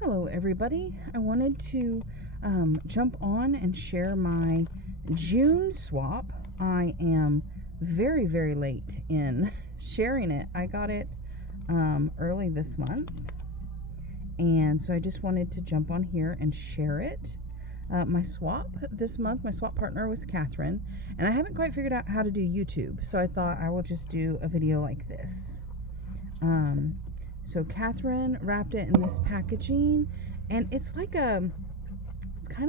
Hello everybody. I wanted to jump on and share my June swap. I am very late in sharing it. I got it early this month, and so I just wanted to jump on here and share it. My swap this month, my swap partner was Catherine, and I haven't quite figured out how to do YouTube, so I thought I will just do a video like this. So Catherine wrapped it in this packaging, and it's kind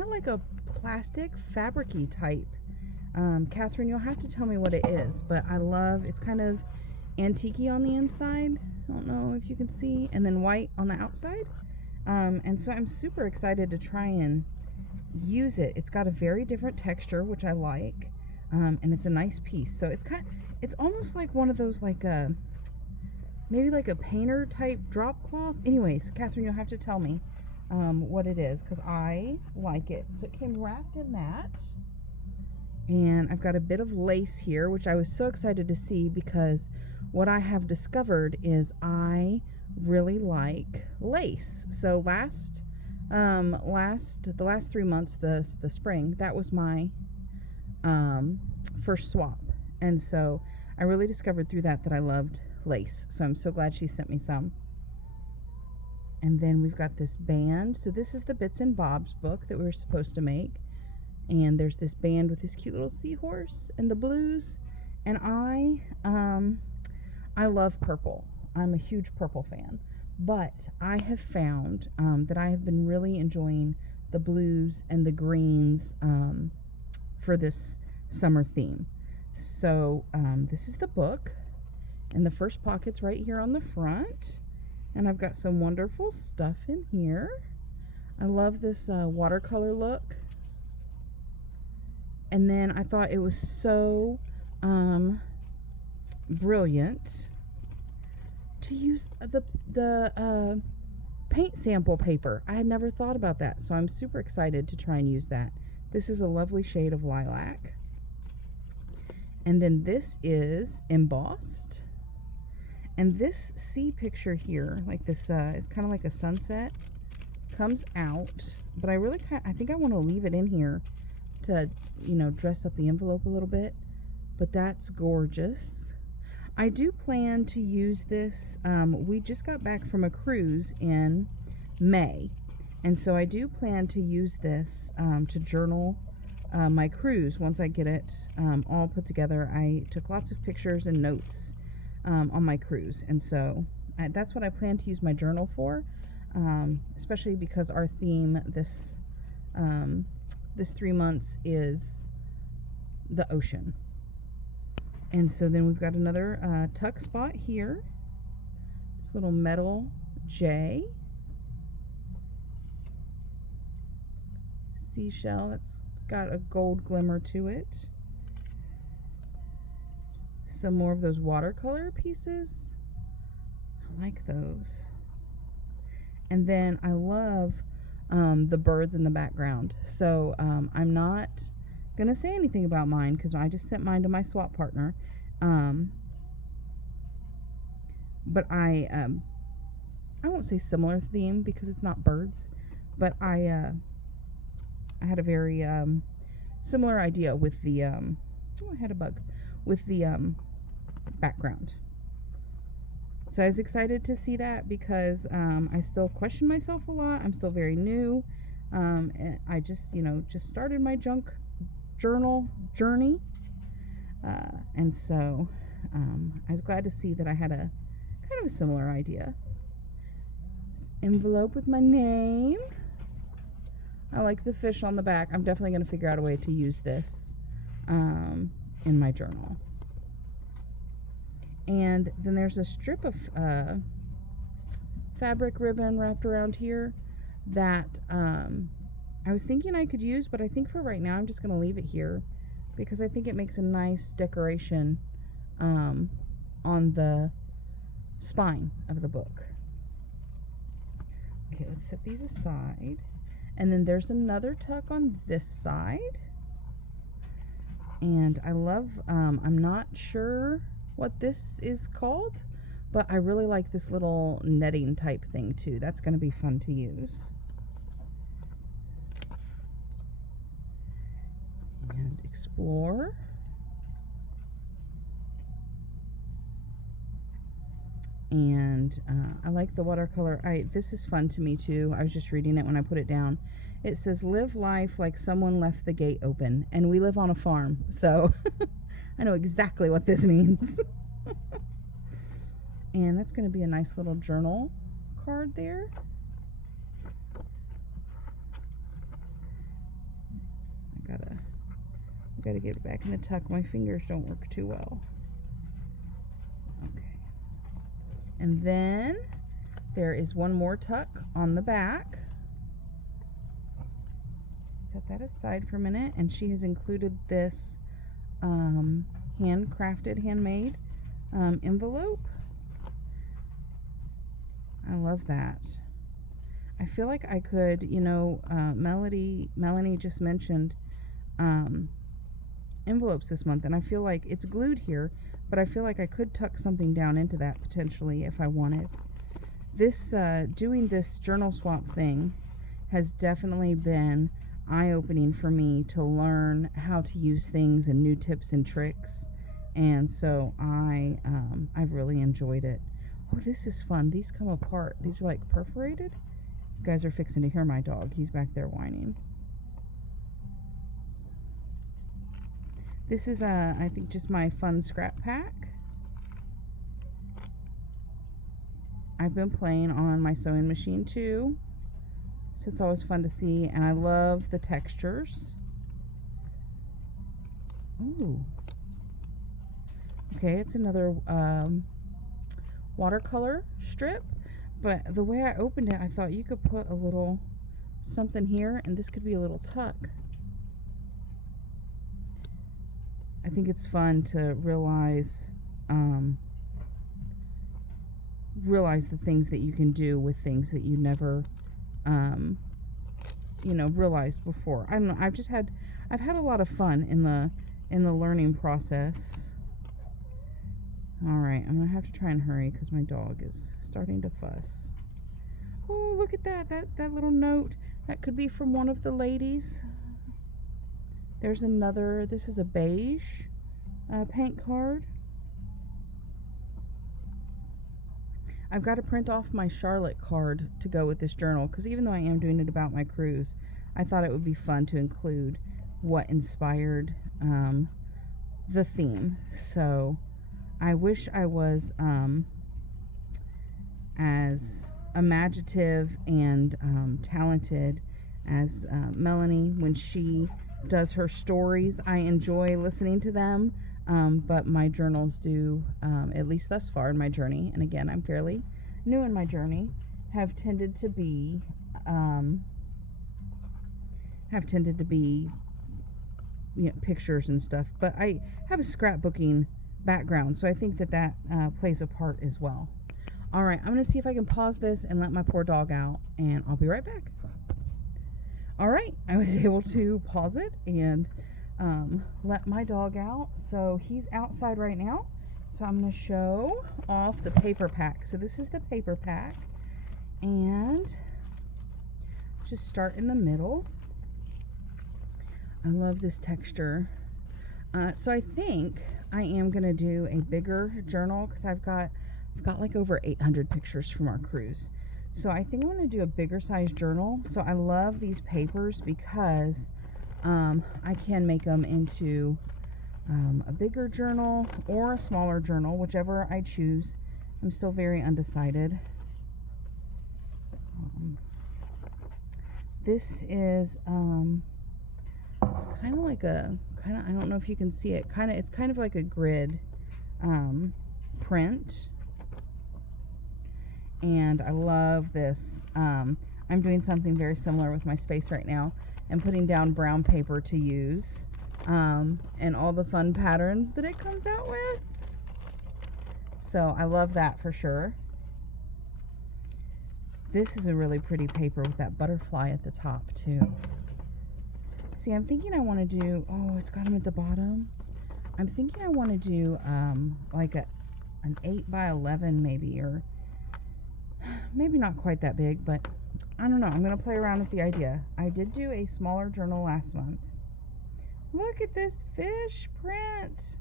of like a plastic fabric-y type. Catherine, you'll have to tell me what it is, but it's kind of antique-y on the inside. I don't know if you can see, and then white on the outside. And so I'm super excited to try and use it. It's got a very different texture, which I like, and it's a nice piece. So it's almost like one of those maybe like a painter type drop cloth. Anyways, Catherine, you'll have to tell me what it is, because I like it. So it came wrapped in that, and I've got a bit of lace here, which I was so excited to see, because what I have discovered is I really like lace. So the last 3 months, the spring, that was my first swap, and so I really discovered through that I loved lace. So I'm so glad she sent me some. And then we've got this band. So this is the Bits and Bobs book that we were supposed to make, and there's this band with this cute little seahorse and the blues. And I love purple. I'm a huge purple fan, but I have found that I have been really enjoying the blues and the greens for this summer theme. So this is the book, and the first pocket's right here on the front, and I've got some wonderful stuff in here. I love this watercolor look, and then I thought it was so brilliant to use the paint sample paper. I had never thought about that, so I'm super excited to try and use that. This is a lovely shade of lilac, and then this is embossed. And this sea picture here, like this, it's kind of like a sunset, comes out. But I think I want to leave it in here to, dress up the envelope a little bit. But that's gorgeous. I do plan to use this. We just got back from a cruise in May, and so I do plan to use this to journal my cruise once I get it all put together. I took lots of pictures and notes on my cruise, and so that's what I plan to use my journal for, especially because our theme this 3 months is the ocean. And so then we've got another tuck spot here, this little metal J seashell that's got a gold glimmer to it. Some more of those watercolor pieces. I like those. And then I love the birds in the background. So I'm not gonna say anything about mine, because I just sent mine to my swap partner. But I won't say similar theme, because it's not birds, but I had a very similar idea with the I had a bug with the background. So I was excited to see that, because I still question myself a lot. I'm still very new. And I just started my junk journal journey. And so I was glad to see that I had a kind of a similar idea. This envelope with my name. I like the fish on the back. I'm definitely going to figure out a way to use this in my journal. And then there's a strip of fabric ribbon wrapped around here that I was thinking I could use, but I think for right now I'm just going to leave it here, because I think it makes a nice decoration on the spine of the book. Okay, let's set these aside. And then there's another tuck on this side. And I love, I'm not sure what this is called, But I really like this little netting type thing too. That's going to be fun to use. And explore. And I like the watercolor. This is fun to me too. I was just reading it when I put it down. It says, live life like someone left the gate open. And we live on a farm, so I know exactly what this means. And that's going to be a nice little journal card there. I gotta get it back in the tuck. My fingers don't work too well. Okay. And then there is one more tuck on the back. Set that aside for a minute. And she has included this handcrafted, handmade envelope. I love that. I feel like I could, you know, Melanie just mentioned envelopes this month, and I feel like it's glued here, but I feel like I could tuck something down into that potentially if I wanted. This doing this journal swap thing has definitely been eye-opening for me to learn how to use things and new tips and tricks, and so I've really enjoyed it. Oh, this is fun. These come apart. These are like perforated. You guys are fixing to hear my dog. He's back there whining. This is, I think, just my fun scrap pack. I've been playing on my sewing machine too, so it's always fun to see, and I love the textures. Ooh. Okay, it's another watercolor strip, but the way I opened it, I thought you could put a little something here, and this could be a little tuck. I think it's fun to realize the things that you can do with things that you never, you know, realized before. I don't know. I've had a lot of fun in the learning process. All right, I'm gonna have to try and hurry because my dog is starting to fuss. Oh, look at that! That little note. That could be from one of the ladies. There's another. This is a beige paint card. I've got to print off my Charlotte card to go with this journal, because even though I am doing it about my cruise, I thought it would be fun to include what inspired the theme. So I wish I was as imaginative and talented as Melanie when she does her stories. I enjoy listening to them, but my journals do, at least thus far in my journey, and again, I'm fairly new in my journey, have tended to be you know, pictures and stuff. But I have a scrapbooking background, so I think that plays a part as well. All right, I'm going to see if I can pause this and let my poor dog out, and I'll be right back. All right, I was able to pause it and let my dog out. So he's outside right now. So I'm going to show off the paper pack. So this is the paper pack, and just start in the middle. I love this texture. So I think I am going to do a bigger journal because I've got like over 800 pictures from our cruise. So I think I'm going to do a bigger size journal. So I love these papers because I can make them into a bigger journal or a smaller journal, whichever I choose. I'm still very undecided. This is it's kind of like I don't know if you can see it. It's kind of like a grid print. And I love this. I'm doing something very similar with my space right now. I'm putting down brown paper to use, and all the fun patterns that it comes out with. So I love that for sure. This is a really pretty paper with that butterfly at the top too. See, I'm thinking I want to do, oh, it's got them at the bottom. I'm thinking I want to do like a an 8 by 11 maybe, or maybe not quite that big, but I don't know. I'm going to play around with the idea. I did do a smaller journal last month. Look at this fish print.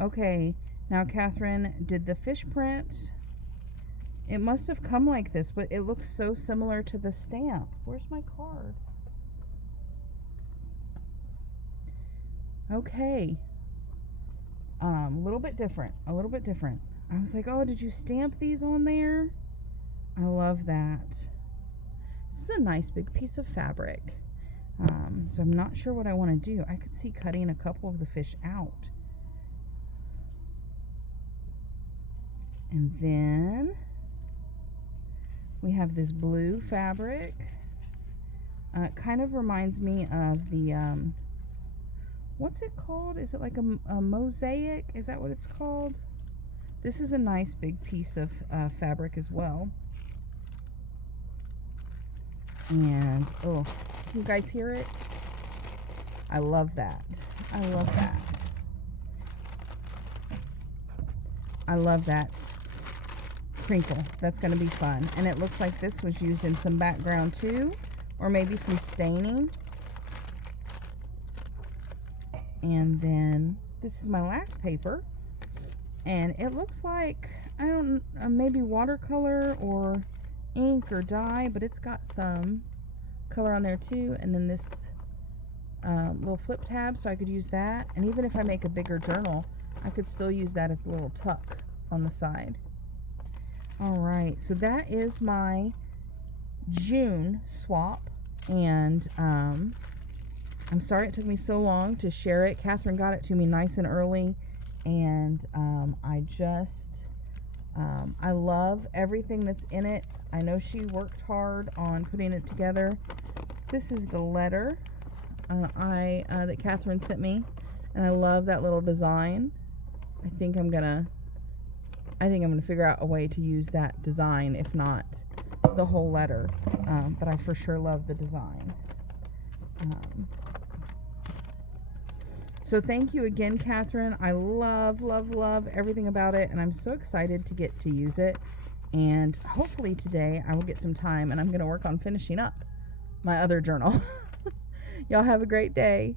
Okay, now Catherine did the fish print. It must have come like this, but it looks so similar to the stamp. Where's my card? Okay. A little bit different. A little bit different. I was like, oh, did you stamp these on there? I love that. This is a nice big piece of fabric. So I'm not sure what I want to do. I could see cutting a couple of the fish out. And then we have this blue fabric. It kind of reminds me of the, what's it called? Is it like a mosaic? Is that what it's called? This is a nice big piece of fabric as well. And, oh, you guys hear it? I love that. I love that. I love that crinkle. That's going to be fun. And it looks like this was used in some background too, or maybe some staining. And then this is my last paper, and it looks like, I don't know, maybe watercolor or ink or dye, but it's got some color on there too. And then this little flip tab, so I could use that. And even if I make a bigger journal, I could still use that as a little tuck on the side. Alright, so that is my June swap, and I'm sorry it took me so long to share it. Catherine got it to me nice and early, and I love everything that's in it. I know she worked hard on putting it together. This is the letter that Catherine sent me, and I love that little design. I think I'm gonna figure out a way to use that design, if not the whole letter. But I for sure love the design. So thank you again, Catherine. I love, love, love everything about it, and I'm so excited to get to use it. And hopefully today I will get some time, and I'm going to work on finishing up my other journal. Y'all have a great day.